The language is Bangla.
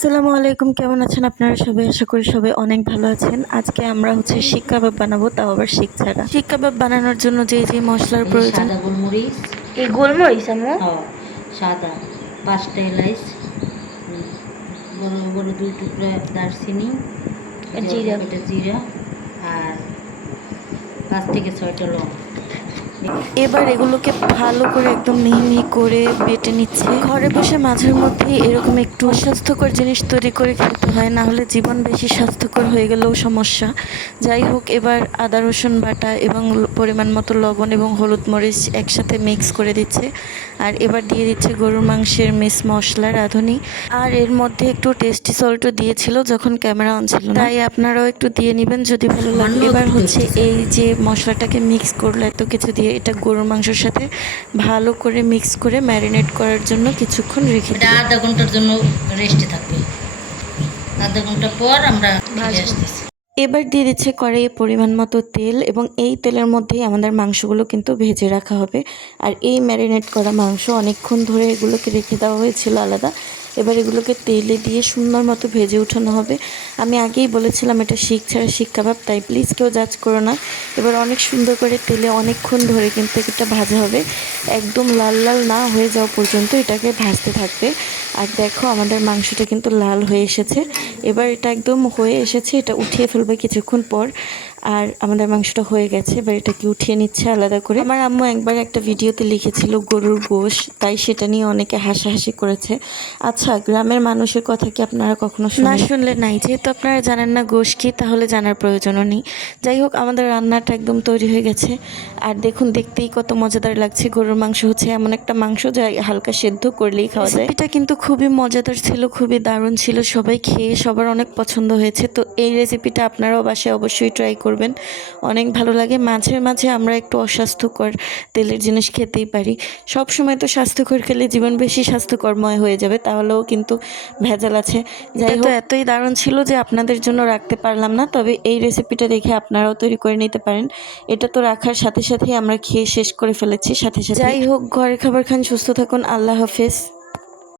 আসসালামু আলাইকুম কেমন আছেন আপনারা সবাই? আশা করি সবাই অনেক ভালো আছেন। আজকে আমরা হচ্ছে শিক কাবাব বানাবো তাও আবার শিক ছাড়া। শিক কাবাব বানানোর জন্য যে যে মশলার প্রয়োজন সাদা গোলমরিচ। এই গোলমরিচ হ্যাঁ, সাদা। পাঁচটা এলাইচ বড় বড় দুই টুকরা দারচিনি জিরা। জিরা আর পাঁচ থেকে ছয়টা লং এবার এগুলোকে ভালো করে একদম মিহি মিহি করে বেটে নিচ্ছে। ঘরে বসে মাঝের মধ্যে এরকম একটু স্বাস্থ্যকর জিনিস তৈরি করে খেতে হয় না হলে জীবন বেশি স্বাস্থ্যকর হয়ে গেলেও সমস্যা। যাই হোক এবার আদা রসুন বাটা এবং পরিমাণ মতো লবণ এবং হলুদ মরিচ একসাথে মিক্স করে দিচ্ছে। আর এবার দিয়ে দিচ্ছে গরুর মাংসের মিস মশলা রাঁধুনি। আর এর মধ্যে একটু টেস্টি সল্টও দিয়েছিল যখন ক্যামেরা অন ছিল তাই আপনারাও একটু দিয়ে নেবেন যদি ভালো লাগে। এবার হচ্ছে এই যে মশলাটাকে মিক্স করল এত কিছু দিয়ে এটা গরুর মাংসের সাথে ভালো করে মিক্স করে ম্যারিনেট করার জন্য কিছুক্ষণ রেখে দিই আধা ঘণ্টার জন্য রেস্টে থাকবে। আধা ঘণ্টা পর আমরা। আসতেছি। এবার দিয়ে দিচ্ছে কড়াইয়ে পরিমাণ মতো তেল এবং এই তেলের মধ্যেই আমাদের মাংসগুলো কিন্তু ভেজে রাখা হবে। আর এই ম্যারিনেট করা মাংস অনেকক্ষণ ধরে এগুলোকে রেখে দেওয়া হয়েছিল আলাদা। এবার এগুলোকে তেলে দিয়ে সুন্দর মতো ভেজে উঠানো হবে। আমি আগেই বলেছিলাম এটা শিক ছাড়া শিক কাবাব, তাই প্লিজ কেউ জাজ করো না। এবার অনেক সুন্দর করে তেলে অনেকক্ষণ ধরে কিন্তু এটা ভাজা হবে। একদম লাল লাল না হয়ে যাওয়া পর্যন্ত এটাকে ভাজতে থাকবে। আর দেখো আমাদের মাংসটা কিন্তু লাল হয়ে এসেছে। এবার এটা একদম হয়ে এসেছে, এটা উঠিয়ে ফেলবে কিছুক্ষণ পর। আর আমাদের মাংসটা হয়ে গেছে এবার এটাকে উঠিয়ে নিচ্ছে আলাদা করে। আমার আম্মু একবার একটা ভিডিওতে লিখেছিল গরুর গোশ তাই সেটা নিয়ে অনেকে হাসাহাসি করেছে। আচ্ছা গ্রামের মানুষের কথা কি আপনারা কখনো না শুনলে নাই যেহেতু আপনারা জানেন না গোশ কি তাহলে জানার প্রয়োজনও নেই। যাই হোক আমাদের রান্নাটা একদম তৈরি হয়ে গেছে। আর দেখুন দেখতেই কত মজাদার লাগছে। গরুর মাংস হচ্ছে এমন একটা মাংস যা হালকা সেদ্ধ করলেই খাওয়া যায়। এটা কিন্তু খুবই মজাদার ছিল খুবই দারুণ ছিল। সবাই খেয়ে সবার অনেক পছন্দ হয়েছে। তো এই রেসিপিটা আপনারাও বাসায় অবশ্যই ট্রাই করবেন। অনেক ভালো লাগে। মাঝে মাঝে আমরা একটু অস্বাস্থ্যকর তেলের জিনিস খেতেই পারি। সব সময় তো স্বাস্থ্যকর খেলে জীবন বেশি স্বাস্থ্যকরময় হয়ে যাবে তাহলেও কিন্তু ভেজাল আছে। যাই হোক। এতই দারুণ ছিল যে আপনাদের জন্য রাখতে পারলাম না তবে এই রেসিপিটা দেখে আপনারাও তৈরি করে নিতে পারেন। এটা তো রাখার সাথে সাথেই আমরা খেয়ে শেষ করে ফেলেছি সাথে সাথে যাই হোক ঘরের খাবার খান সুস্থ থাকুন আল্লাহ হাফেজ।